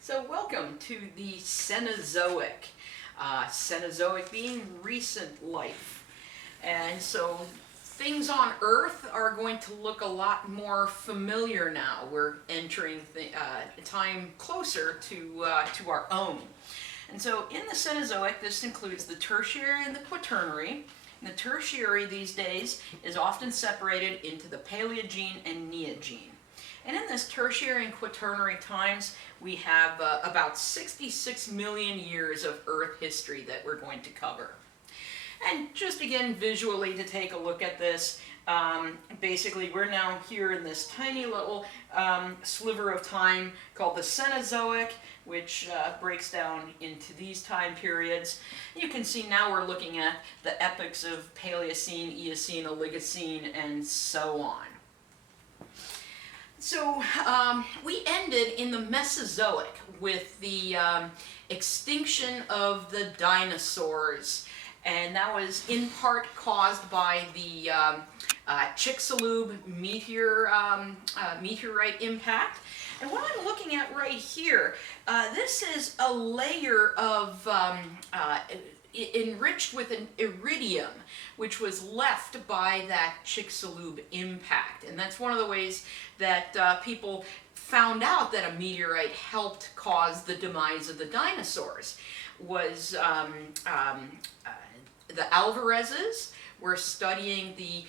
So welcome to the Cenozoic. Cenozoic being recent life. And so things on Earth are going to look a lot more familiar now. We're entering a time closer to our own. And so in the Cenozoic, this includes the Tertiary and the Quaternary. And the Tertiary these days is often separated into the Paleogene and Neogene. And in this Tertiary and Quaternary times, we have about 66 million years of Earth history that we're going to cover. And just again, visually to take a look at this, basically we're now here in this tiny little sliver of time called the Cenozoic, which breaks down into these time periods. You can see now we're looking at the epochs of Paleocene, Eocene, Oligocene, and so on. So we ended in the Mesozoic with the extinction of the dinosaurs, and that was in part caused by the Chicxulub meteorite impact. And what I'm looking at right here, this is a layer of enriched with an iridium, which was left by that Chicxulub impact. And that's one of the ways that people found out that a meteorite helped cause the demise of the dinosaurs. Was the Alvarezes were studying the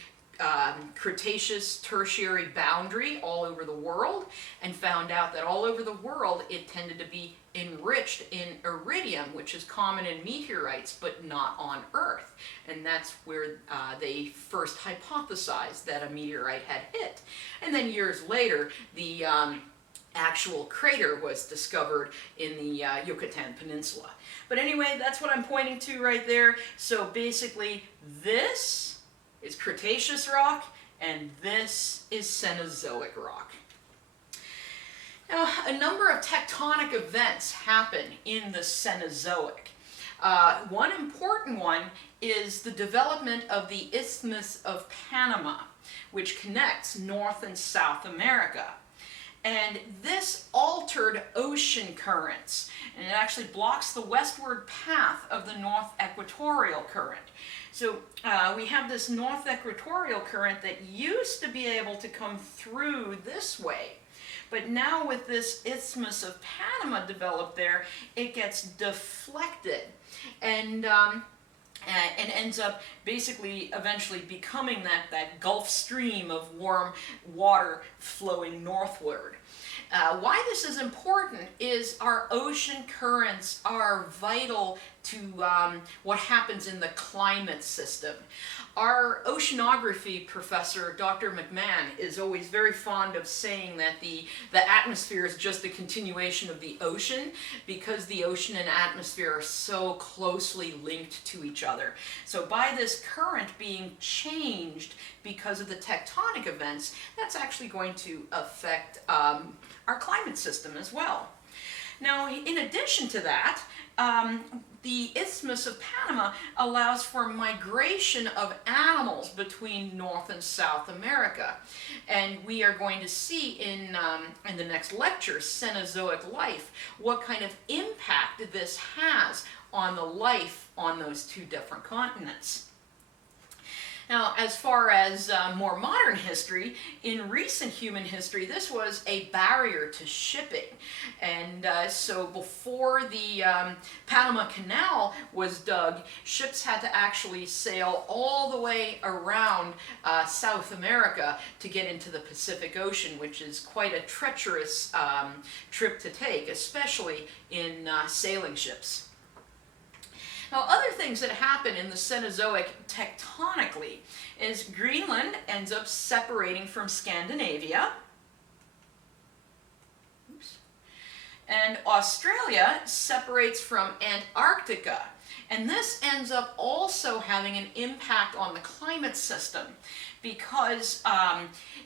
Cretaceous Tertiary boundary all over the world and found out that all over the world it tended to be enriched in iridium, which is common in meteorites but not on Earth. And that's where they first hypothesized that a meteorite had hit. And then years later, the actual crater was discovered in the Yucatan Peninsula. But anyway, that's what I'm pointing to right there. So basically, this is Cretaceous rock, and this is Cenozoic rock. Now, a number of tectonic events happen in the Cenozoic. One important one is the development of the Isthmus of Panama, which connects North and South America. And this altered ocean currents, and it actually blocks the westward path of the North Equatorial Current. So we have this North Equatorial Current that used to be able to come through this way. But now with this Isthmus of Panama developed there, it gets deflected and ends up basically eventually becoming that Gulf Stream of warm water flowing northward. Why this is important is our ocean currents are vital to what happens in the climate system. Our oceanography professor, Dr. McMahon, is always very fond of saying that the atmosphere is just a continuation of the ocean because the ocean and atmosphere are so closely linked to each other. So by this current being changed because of the tectonic events, that's actually going to affect our climate system as well. Now, in addition to that, the Isthmus of Panama allows for migration of animals between North and South America. And we are going to see in the next lecture, Cenozoic life, what kind of impact this has on the life on those two different continents. Now, as far as more modern history, in recent human history, this was a barrier to shipping. And so before the Panama Canal was dug, ships had to actually sail all the way around South America to get into the Pacific Ocean, which is quite a treacherous trip to take, especially in sailing ships. Now, other things that happen in the Cenozoic tectonically is Greenland ends up separating from Scandinavia. Oops. And Australia separates from Antarctica. And this ends up also having an impact on the climate system because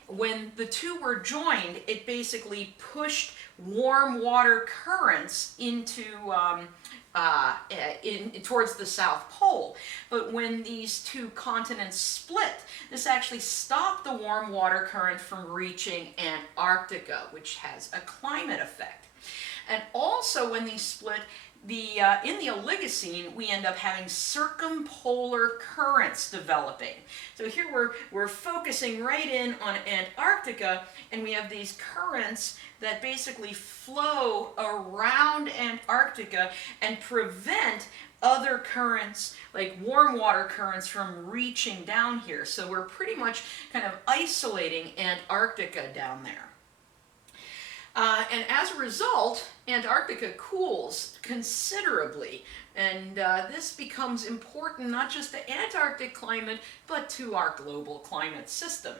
when the two were joined, it basically pushed warm water currents into towards the South Pole. But when these two continents split, this actually stopped the warm water current from reaching Antarctica, which has a climate effect. And also also, when these split, in the Oligocene, we end up having circumpolar currents developing. So here we're focusing right in on Antarctica, and we have these currents that basically flow around Antarctica and prevent other currents, like warm water currents, from reaching down here. So we're pretty much kind of isolating Antarctica down there. And as a result, Antarctica cools considerably, and this becomes important not just to Antarctic climate, but to our global climate system.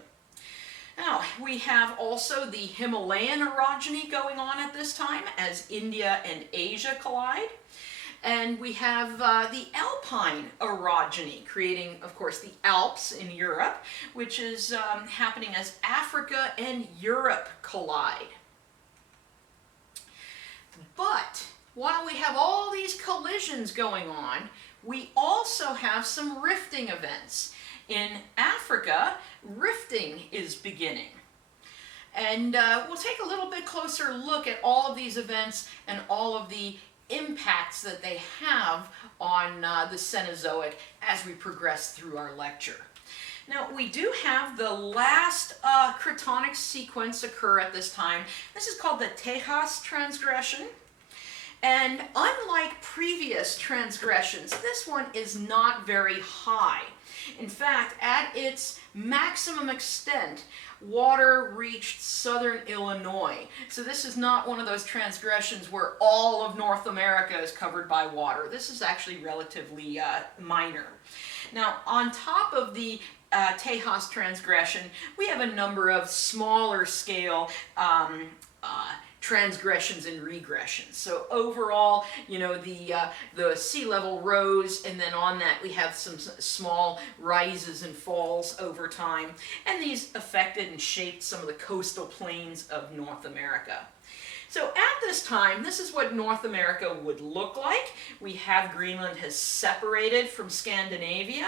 Now, we have also the Himalayan orogeny going on at this time as India and Asia collide. And we have the Alpine orogeny, creating, of course, the Alps in Europe, which is happening as Africa and Europe collide. But while we have all these collisions going on, we also have some rifting events. In Africa, rifting is beginning. And we'll take a little bit closer look at all of these events and all of the impacts that they have on the Cenozoic as we progress through our lecture. Now, we do have the last cratonic sequence occur at this time. This is called the Tejas Transgression. And unlike previous transgressions, this one is not very high. In fact, at its maximum extent, water reached southern Illinois. So this is not one of those transgressions where all of North America is covered by water. This is actually relatively minor. Now, on top of the Tejas transgression, we have a number of smaller scale transgressions and regressions. So overall, you know, the sea level rose, and then on that we have some small rises and falls over time, and these affected and shaped some of the coastal plains of North America. So at this time, this is what North America would look like. We have Greenland has separated from Scandinavia.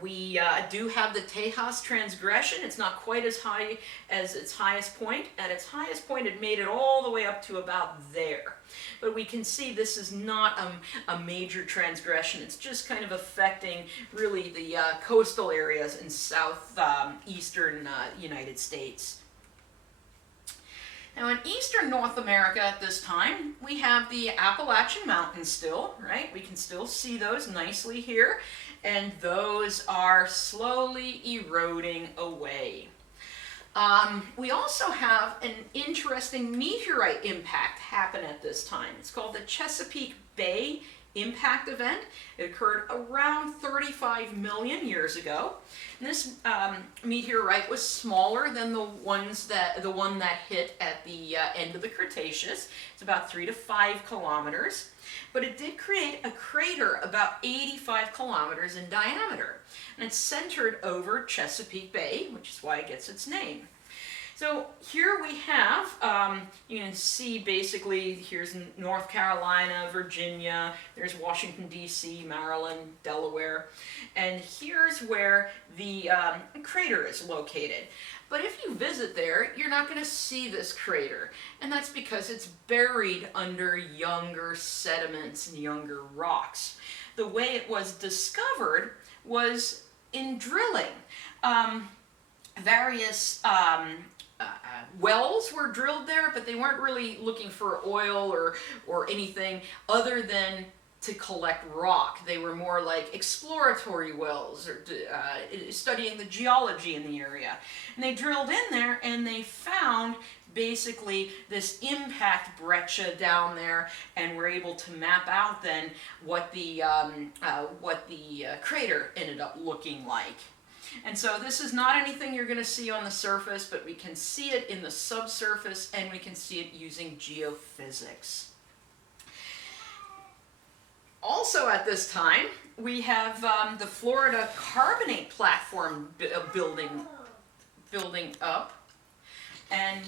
We do have the Tejas transgression. It's not quite as high as its highest point. At its highest point, it made it all the way up to about there. But we can see this is not a major transgression. It's just kind of affecting really the coastal areas in southeastern United States. Now, in eastern North America at this time, we have the Appalachian Mountains still, right? We can still see those nicely here, and those are slowly eroding away. We also have an interesting meteorite impact happen at this time. It's called the Chesapeake Bay impact event. It occurred around 35 million years ago. And this meteorite was smaller than the one that hit at the end of the Cretaceous. It's about 3 to 5 kilometers. But it did create a crater about 85 kilometers in diameter. And it's centered over Chesapeake Bay, which is why it gets its name. So here we have, you can see basically, here's North Carolina, Virginia, there's Washington, D.C., Maryland, Delaware, and here's where the crater is located. But if you visit there, you're not going to see this crater, and that's because it's buried under younger sediments and younger rocks. The way it was discovered was in drilling. Various wells were drilled there, but they weren't really looking for oil or anything other than to collect rock. They were more like exploratory wells or studying the geology in the area. And they drilled in there and they found basically this impact breccia down there, and were able to map out then what the crater ended up looking like. And so this is not anything you're going to see on the surface, but we can see it in the subsurface, and we can see it using geophysics. Also at this time, we have the Florida carbonate platform building up. And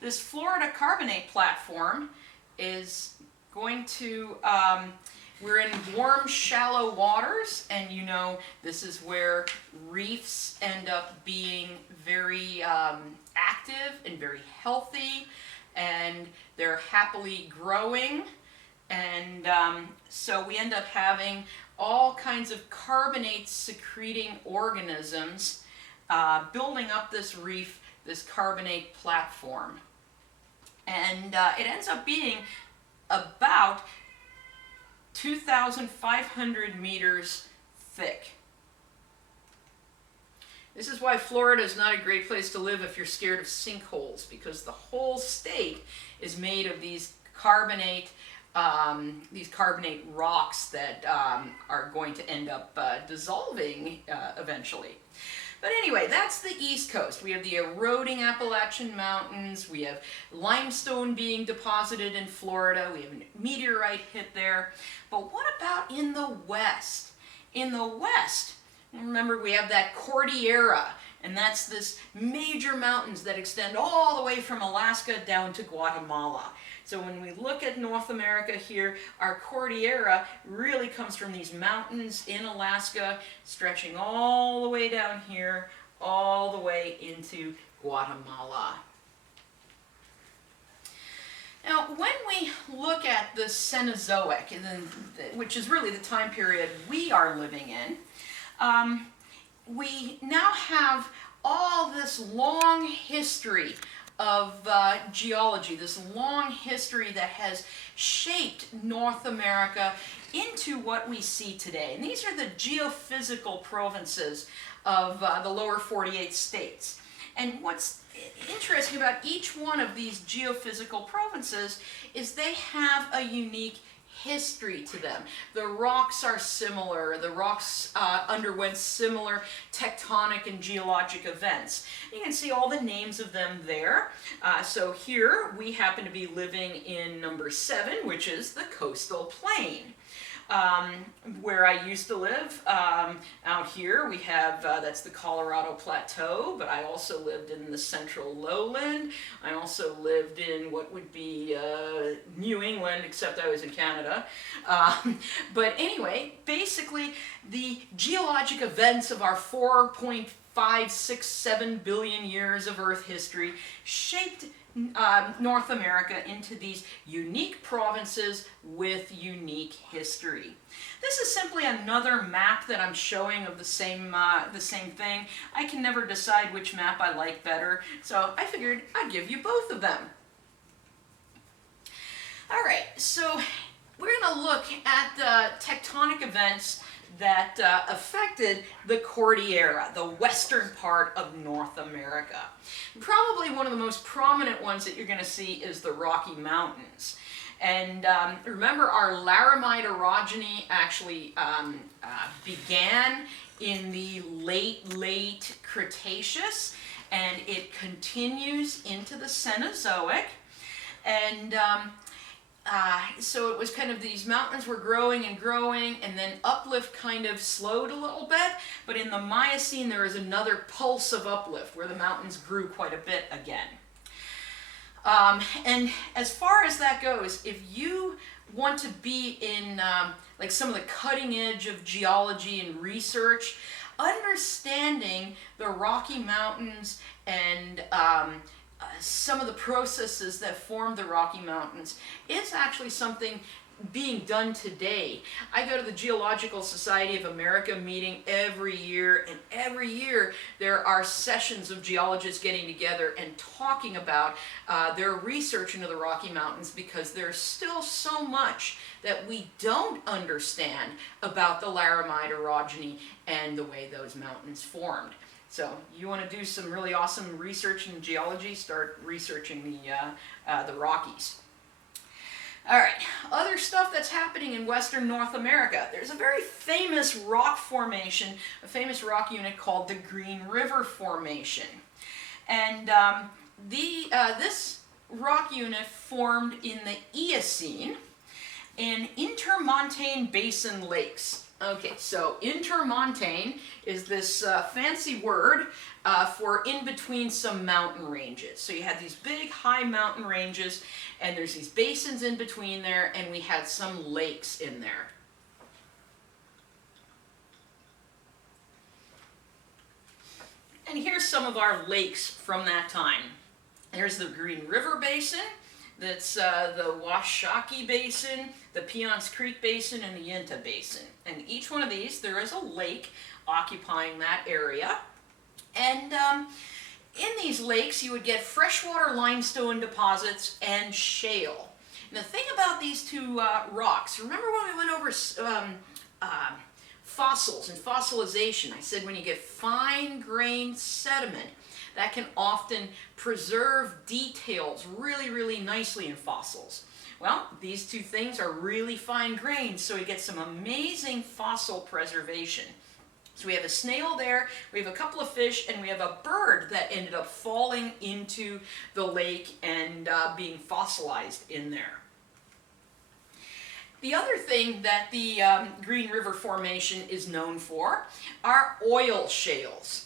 this Florida carbonate platform is going to... we're in warm, shallow waters, and you know this is where reefs end up being very active and very healthy, and they're happily growing. And so we end up having all kinds of carbonate secreting organisms building up this reef, this carbonate platform. And it ends up being about 2,500 meters thick. This is why Florida is not a great place to live if you're scared of sinkholes, because the whole state is made of these carbonate rocks that are going to end up dissolving eventually. But anyway, that's the East Coast. We have the eroding Appalachian Mountains. We have limestone being deposited in Florida. We have a meteorite hit there. But what about in the West? In the West, remember we have that Cordillera, and that's this major mountains that extend all the way from Alaska down to Guatemala. So when we look at North America here, our Cordillera really comes from these mountains in Alaska, stretching all the way down here, all the way into Guatemala. Now, when we look at the Cenozoic, which is really the time period we are living in, we now have all this long history of geology, this long history that has shaped North America into what we see today. And these are the geophysical provinces of the lower 48 states. And what's interesting about each one of these geophysical provinces is they have a unique history to them. The rocks are similar. The rocks underwent similar tectonic and geologic events. You can see all the names of them there. So here we happen to be living in number 7, which is the coastal plain. Where I used to live, out here we have, that's the Colorado Plateau, but I also lived in the central lowland. I also lived in what would be New England, except I was in Canada. But anyway, basically the geologic events of our 4.567 billion years of Earth history shaped North America into these unique provinces with unique history. This is simply another map that I'm showing of the same thing. I can never decide which map I like better, so I figured I'd give you both of them. All right, so we're going to look at the tectonic events that affected the Cordillera, the western part of North America. Probably one of the most prominent ones that you're going to see is the Rocky Mountains. And remember, our Laramide orogeny actually began in the late Cretaceous, and it continues into the Cenozoic. And so it was kind of, these mountains were growing and growing, and then uplift kind of slowed a little bit, but in the Miocene there was another pulse of uplift where the mountains grew quite a bit again. And as far as that goes, if you want to be in like some of the cutting edge of geology and research, understanding the Rocky Mountains and some of the processes that form the Rocky Mountains is actually something being done today. I go to the Geological Society of America meeting every year, and every year there are sessions of geologists getting together and talking about their research into the Rocky Mountains, because there's still so much that we don't understand about the Laramide orogeny and the way those mountains formed. So you want to do some really awesome research in geology, start researching the Rockies. All right, other stuff that's happening in western North America. There's a very famous rock formation, a famous rock unit called the Green River Formation. And this rock unit formed in the Eocene in intermontane basin lakes. Okay, so intermontane is this fancy word for in between some mountain ranges. So you had these big high mountain ranges, and there's these basins in between there, and we had some lakes in there. And here's some of our lakes from that time. There's the Green River Basin, that's the Washakie Basin, the Piceance Creek Basin, and the Uinta Basin. And each one of these, there is a lake occupying that area. And in these lakes, you would get freshwater limestone deposits and shale. And the thing about these two rocks, remember when we went over fossils and fossilization? I said when you get fine-grained sediment, that can often preserve details really, really nicely in fossils. Well, these two things are really fine-grained, so we get some amazing fossil preservation. So we have a snail there, we have a couple of fish, and we have a bird that ended up falling into the lake and being fossilized in there. The other thing that the Green River Formation is known for are oil shales.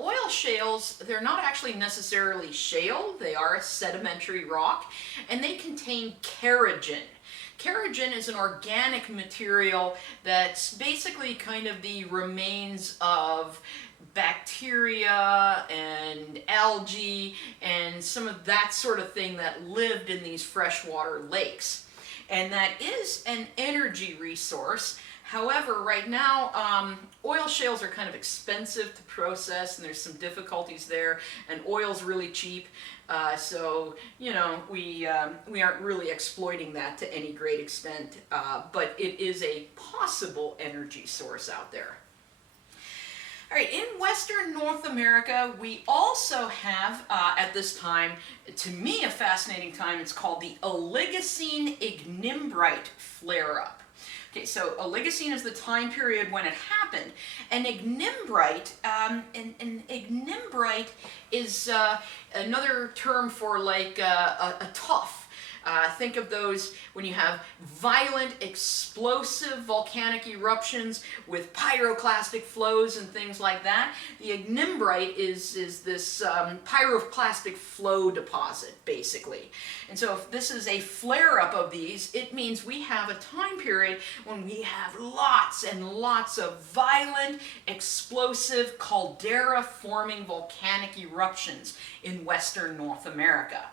Oil shales, they're not actually necessarily shale, they are a sedimentary rock, and they contain kerogen. Kerogen is an organic material that's basically kind of the remains of bacteria and algae and some of that sort of thing that lived in these freshwater lakes. And that is an energy resource. However, right now, oil shales are kind of expensive to process, and there's some difficulties there, and oil's really cheap, so, you know, we aren't really exploiting that to any great extent, but it is a possible energy source out there. All right, in Western North America, we also have, at this time, to me a fascinating time, it's called the Oligocene ignimbrite flare-up. Okay, so Oligocene is the time period when it happened, and ignimbrite, ignimbrite is another term for like a tuff. Think of those when you have violent, explosive volcanic eruptions with pyroclastic flows and things like that. The ignimbrite is this pyroclastic flow deposit, basically. And so if this is a flare-up of these, it means we have a time period when we have lots and lots of violent, explosive, caldera-forming volcanic eruptions in Western North America.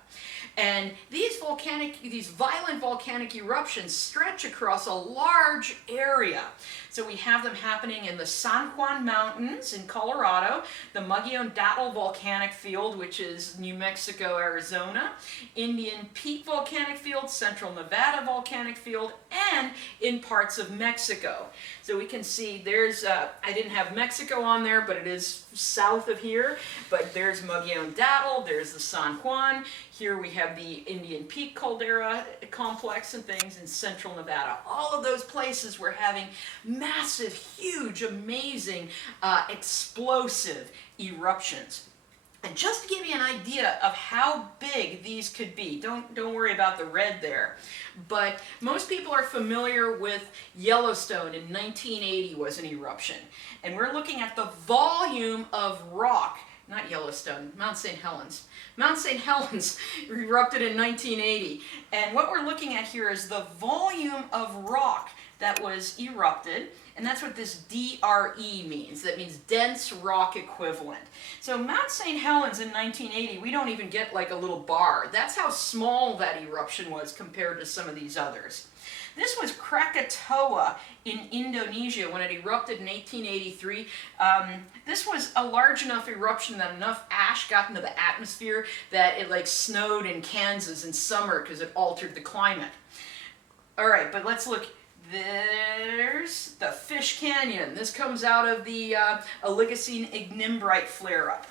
And these violent volcanic eruptions stretch across a large area. So we have them happening in the San Juan Mountains in Colorado, the Mogollon-Dottle Volcanic Field, which is New Mexico, Arizona, Indian Peak Volcanic Field, Central Nevada Volcanic Field, and in parts of Mexico. So we can see there's, I didn't have Mexico on there, but it is south of here. But there's Mogollon-Dottle, there's the San Juan. Here we have the Indian Peak Caldera complex and things in central Nevada. All of those places were having massive, huge, amazing, explosive eruptions. And just to give you an idea of how big these could be, don't worry about the red there, but most people are familiar with Yellowstone in 1980 was an eruption. And we're looking at the volume of rock, not Yellowstone, Mount St. Helens. Mount St. Helens erupted in 1980. And what we're looking at here is the volume of rock that was erupted, and that's what this DRE means. That means dense rock equivalent. So Mount St. Helens in 1980, we don't even get like a little bar. That's how small that eruption was compared to some of these others. This was Krakatoa in Indonesia when it erupted in 1883. This was a large enough eruption that enough ash got into the atmosphere that it like snowed in Kansas in summer because it altered the climate. All right, but let's look. There's the Fish Canyon. This comes out of the Oligocene ignimbrite flare-up.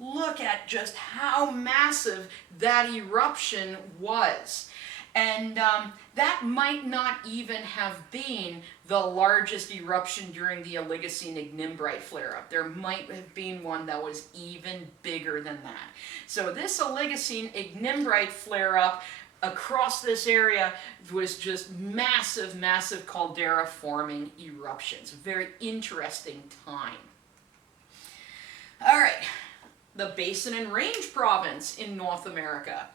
Look at just how massive that eruption was. And that might not even have been the largest eruption during the Oligocene ignimbrite flare-up. There might have been one that was even bigger than that. So this Oligocene ignimbrite flare-up across this area was just massive, massive caldera-forming eruptions. Very interesting time. All right, the Basin and Range province in North America.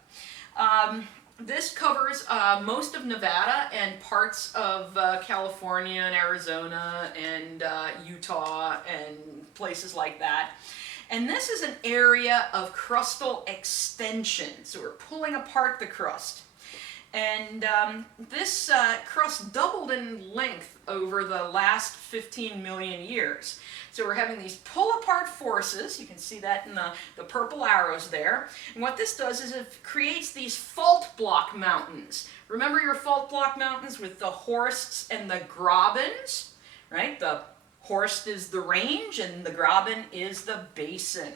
This covers most of Nevada and parts of California and Arizona and Utah and places like that. And this is an area of crustal extension. So we're pulling apart the crust. And this crust doubled in length over the last 15 million years. So we're having these pull-apart forces. You can see that in the purple arrows there. And what this does is it creates these fault block mountains. Remember your fault block mountains with the horsts and the grabens, right? The horst is the range and the graben is the basin.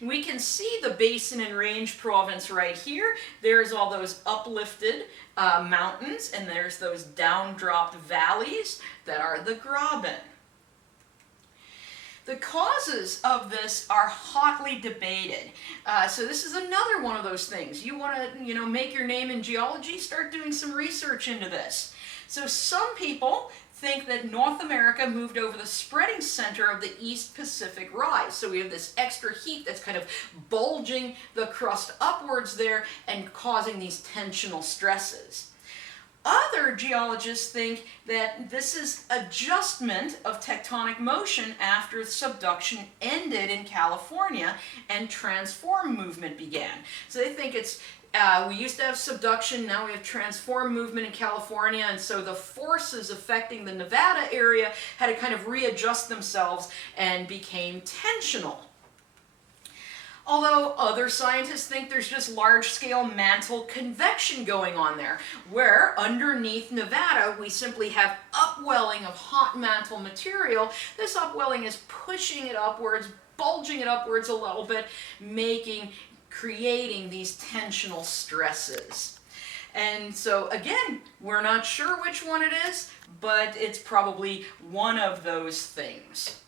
We can see the Basin and Range province right here. There's all those uplifted mountains, and there's those down-dropped valleys that are the graben. The causes of this are hotly debated. So this is another one of those things. You want to, make your name in geology? Start doing some research into this. So some people think that North America moved over the spreading center of the East Pacific rise. So we have this extra heat that's kind of bulging the crust upwards there and causing these tensional stresses. Other geologists think that this is adjustment of tectonic motion after subduction ended in California and transform movement began. So they think it's we used to have subduction, now we have transform movement in California, and so the forces affecting the Nevada area had to kind of readjust themselves and became tensional. Although other scientists think there's just large-scale mantle convection going on there, where underneath Nevada we simply have upwelling of hot mantle material. This upwelling is pushing it upwards, bulging it upwards a little bit, creating these tensional stresses. And so again, we're not sure which one it is, but it's probably one of those things.